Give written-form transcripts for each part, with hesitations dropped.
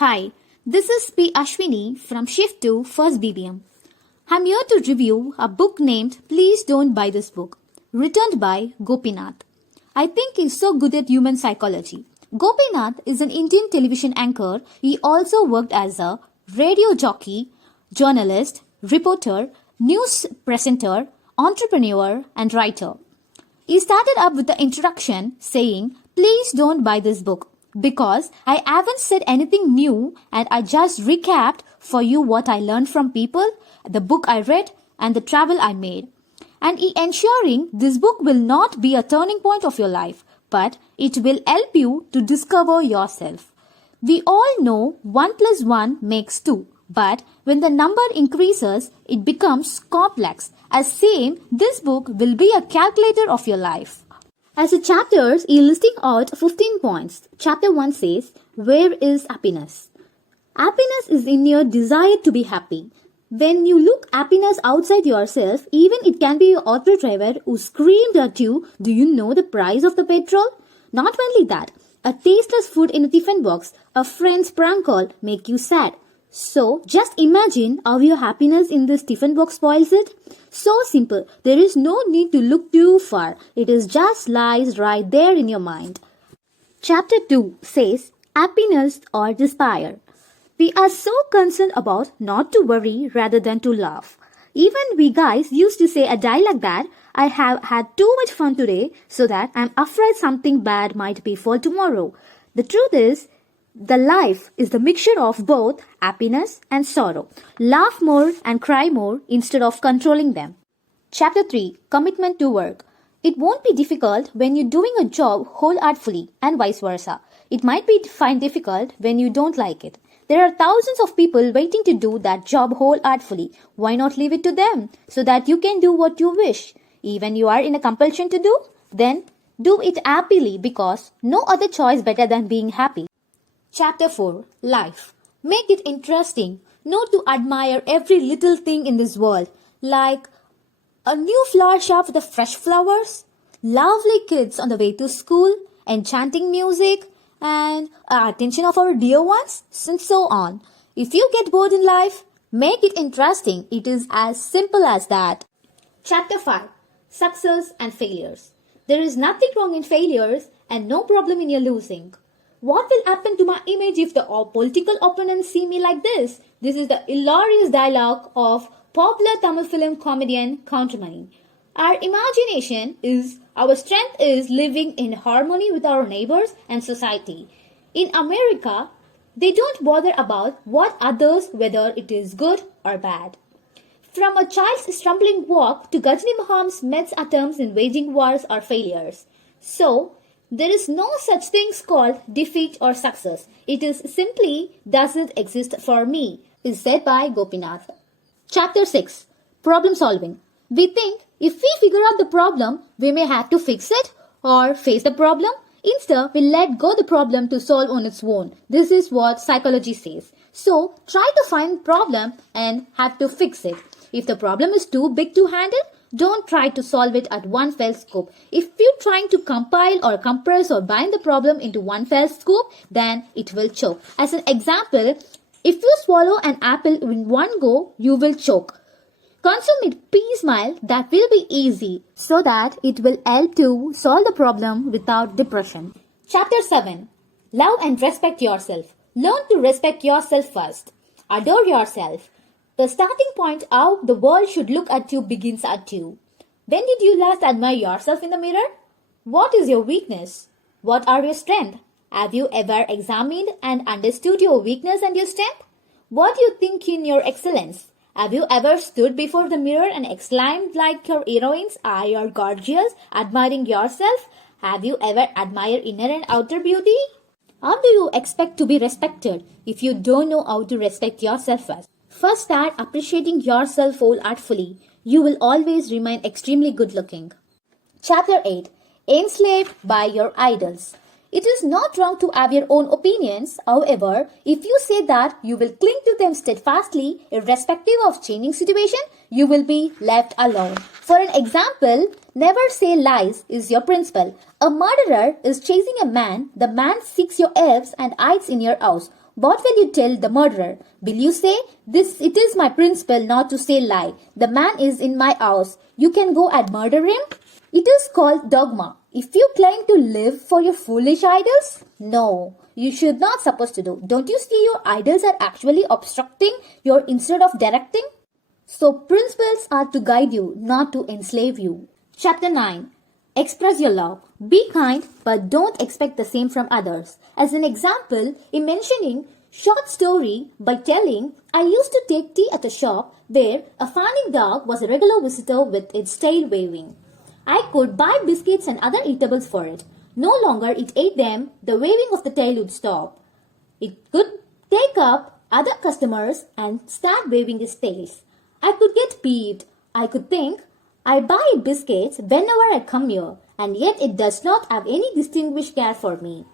Hi, this is P.ashwini from Shift to First BBM. I'm here to review a book named Please Don't Buy This Book, written by Gobinath. I think he's so good at human psychology. Gobinath is an Indian television anchor. He also worked as a radio jockey, journalist, reporter, news presenter, entrepreneur, and writer. He started up with the introduction saying, "Please don't buy this book, because I haven't said anything new and I just recapped for you what I learned from people, the book I read, and the travel I made." And he ensuring this book will not be a turning point of your life, but it will help you to discover yourself. We all know 1 plus 1 makes 2. But when the number increases, it becomes complex. As saying, this book will be a calculator of your life. As the chapters, he listing out 15 points. Chapter 1 says, where is happiness? Happiness is in your desire to be happy. When you look happiness outside yourself, even it can be your auto driver who screamed at you, "Do you know the price of the petrol?" Not only that, a tasteless food in a tiffin box, a friend's prank call make you sad. So, just imagine how your happiness in this tiffin box spoils it. So simple. There is no need to look too far. It is just lies right there in your mind. Chapter 2 says, happiness or despair. We are so concerned about not to worry rather than to laugh. Even we guys used to say a dialogue that, "I have had too much fun today, so that I'm afraid something bad might befall tomorrow." The truth is, the life is the mixture of both happiness and sorrow. Laugh more and cry more instead of controlling them. Chapter 3, Commitment to Work. It won't be difficult when you're doing a job wholeheartedly and vice versa. It might be find difficult when you don't like it. There are thousands of people waiting to do that job wholeheartedly. Why not leave it to them so that you can do what you wish? Even you are in a compulsion to do, then do it happily, because no other choice better than being happy. Chapter 4, Life. Make it interesting. Not to admire every little thing in this world, like a new flower shop with the fresh flowers, lovely kids on the way to school, enchanting music, and attention of our dear ones, and so on. If you get bored in life, make it interesting. It is as simple as that. Chapter 5, Success and Failures. There is nothing wrong in failures and no problem in your losing. What will happen to my image if the political opponents see me like this? This is the hilarious dialogue of popular Tamil film comedian Countermoney. Our imagination is our strength is living in harmony with our neighbors and society. In America, they don't bother about what others, whether it is good or bad. From a child's stumbling walk to Ghazni Muhammad's Mets attempts in waging wars are failures. So, there is no such things called defeat or success. It is simply doesn't exist for me, is said by Gopinath. Chapter 6, Problem Solving. We think if we figure out the problem, we may have to fix it or face the problem. Instead, we let go the problem to solve on its own. This is what psychology says. So, try to find problem and have to fix it. If the problem is too big to handle, don't try to solve it at one fell swoop. If you're trying to compile or compress or bind the problem into one fell swoop, then it will choke. As an example, if you swallow an apple in one go, you will choke. Consume it piecemeal, that will be easy, so that it will help to solve the problem without depression. Chapter 7, Love and Respect Yourself. Learn to respect yourself first. Adore yourself. The starting point how the world should look at you begins at you. When did you last admire yourself in the mirror? What is your weakness? What are your strengths? Have you ever examined and understood your weakness and your strength? What do you think in your excellence? Have you ever stood before the mirror and exclaimed like your heroines, "I are gorgeous," admiring yourself? Have you ever admired inner and outer beauty? How do you expect to be respected if you don't know how to respect yourself first? First, start appreciating yourself wholeheartedly. You will always remain extremely good looking. Chapter 8, Enslaved by Your Idols. It is not wrong to have your own opinions. However, if you say that you will cling to them steadfastly, irrespective of changing situation, you will be left alone. For an example, never say lies is your principle. A murderer is chasing a man. The man seeks your help and hides in your house. What will you tell the murderer? Will you say, "This it is my principle not to say lie. The man is in my house. You can go and murder him"? It is called dogma. If you claim to live for your foolish idols, no, you should not supposed to do. Don't you see your idols are actually obstructing your instead of directing? So principles are to guide you, not to enslave you. Chapter 9. Express your love. Be kind, but don't expect the same from others. As an example, in mentioning short story by telling, I used to take tea at a shop where a fawning dog was a regular visitor with its tail waving. I could buy biscuits and other eatables for it. No longer it ate them, the waving of the tail would stop. It could take up other customers and start waving its tails. I could get peeved. I could think, I buy biscuits whenever I come here, and yet it does not have any distinguished care for me.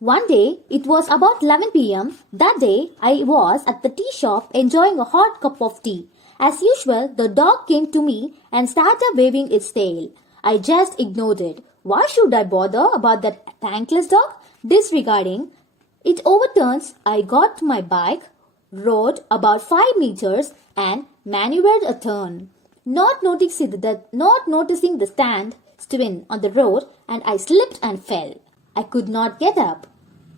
One day, it was about 11 p.m. That day, I was at the tea shop enjoying a hot cup of tea. As usual, the dog came to me and started waving its tail. I just ignored it. Why should I bother about that thankless dog? Disregarding it overturns, I got to my bike, rode about 5 meters and maneuvered a turn. Not noticing the stand spin on the road, and I slipped and fell. I could not get up.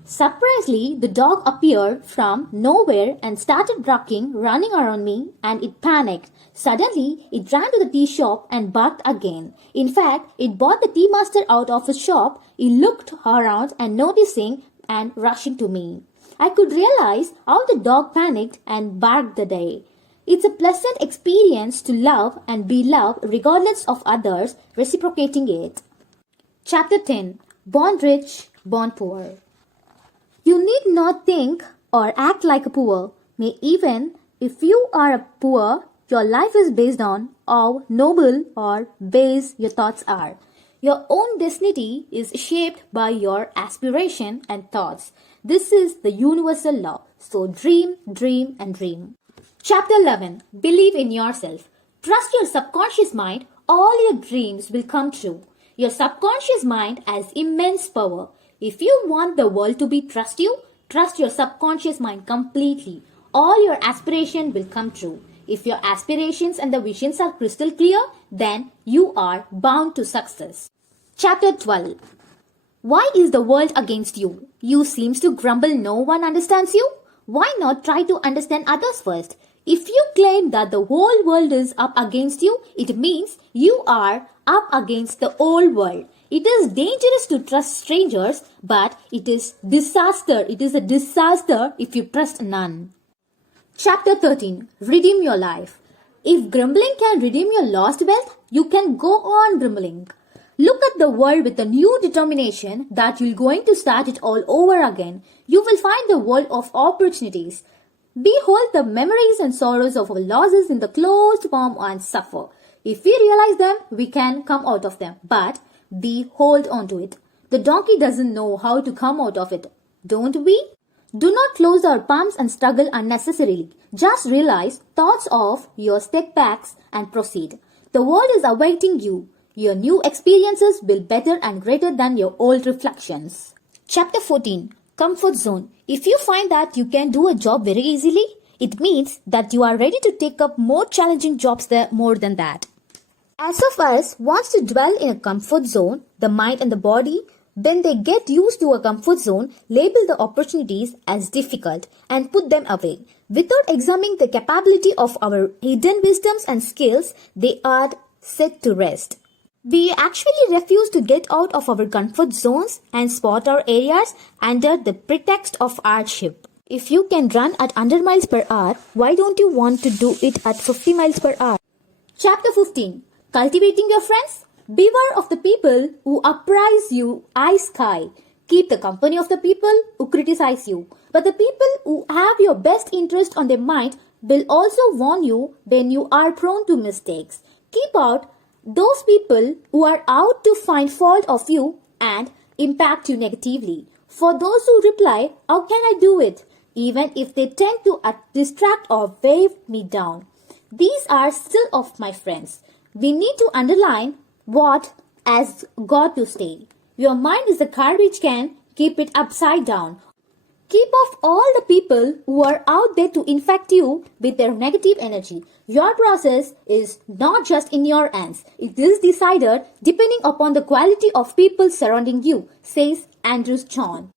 Surprisingly, the dog appeared from nowhere and started barking, running around me, and it panicked. Suddenly, it ran to the tea shop and barked again. In fact, it brought the tea master out of his shop. He looked around and noticing and rushing to me. I could realize how the dog panicked and barked the day. It's a pleasant experience to love and be loved regardless of others reciprocating it. Chapter 10. Born rich, born poor. You need not think or act like a poor. May even if you are a poor, your life is based on how noble or base your thoughts are. Your own destiny is shaped by your aspiration and thoughts. This is the universal law. So dream, dream, and dream. Chapter 11. Believe in yourself. Trust your subconscious mind. All your dreams will come true. Your subconscious mind has immense power. If you want the world to trust you, trust your subconscious mind completely. All your aspirations will come true. If your aspirations and the visions are crystal clear, then you are bound to success. Chapter 12. Why is the world against you? You seems to grumble no one understands you. Why not try to understand others first? If you claim that the whole world is up against you, it means you are up against the whole world. It is dangerous to trust strangers, but it is a disaster if you trust none. Chapter 13. Redeem your life. If grumbling can redeem your lost wealth, you can go on grumbling. Look at the world with a new determination that you're going to start it all over again. You will find the world of opportunities. Behold the memories and sorrows of our losses in the closed palm and suffer. If we realize them, we can come out of them. But we hold on to it. The donkey doesn't know how to come out of it. Don't we? Do not close our palms and struggle unnecessarily. Just realize thoughts of your setbacks and proceed. The world is awaiting you. Your new experiences will be better and greater than your old reflections. Chapter 14. Comfort zone. If you find that you can do a job very easily, it means that you are ready to take up more challenging jobs more than that. As of us wants to dwell in a comfort zone, the mind and the body, when they get used to a comfort zone, label the opportunities as difficult and put them away. Without examining the capability of our hidden wisdoms and skills, they are set to rest. We actually refuse to get out of our comfort zones and spot our areas under the pretext of hardship. If you can run at 100 miles per hour, why don't you want to do it at 50 miles per hour? Chapter 15. Cultivating your friends. Beware of the people who uprise you eyes high. Keep the company of the people who criticize you. But the people who have your best interest on their mind will also warn you when you are prone to mistakes. Keep out those people who are out to find fault of you and impact you negatively. For those who reply, how can I do it? Even if they tend to distract or weigh me down. These are still of my friends. We need to underline what has got to stay. Your mind is a garbage can, keep it upside down. Keep off all the people who are out there to infect you with their negative energy. Your process is not just in your hands. It is decided depending upon the quality of people surrounding you, says Andrew John.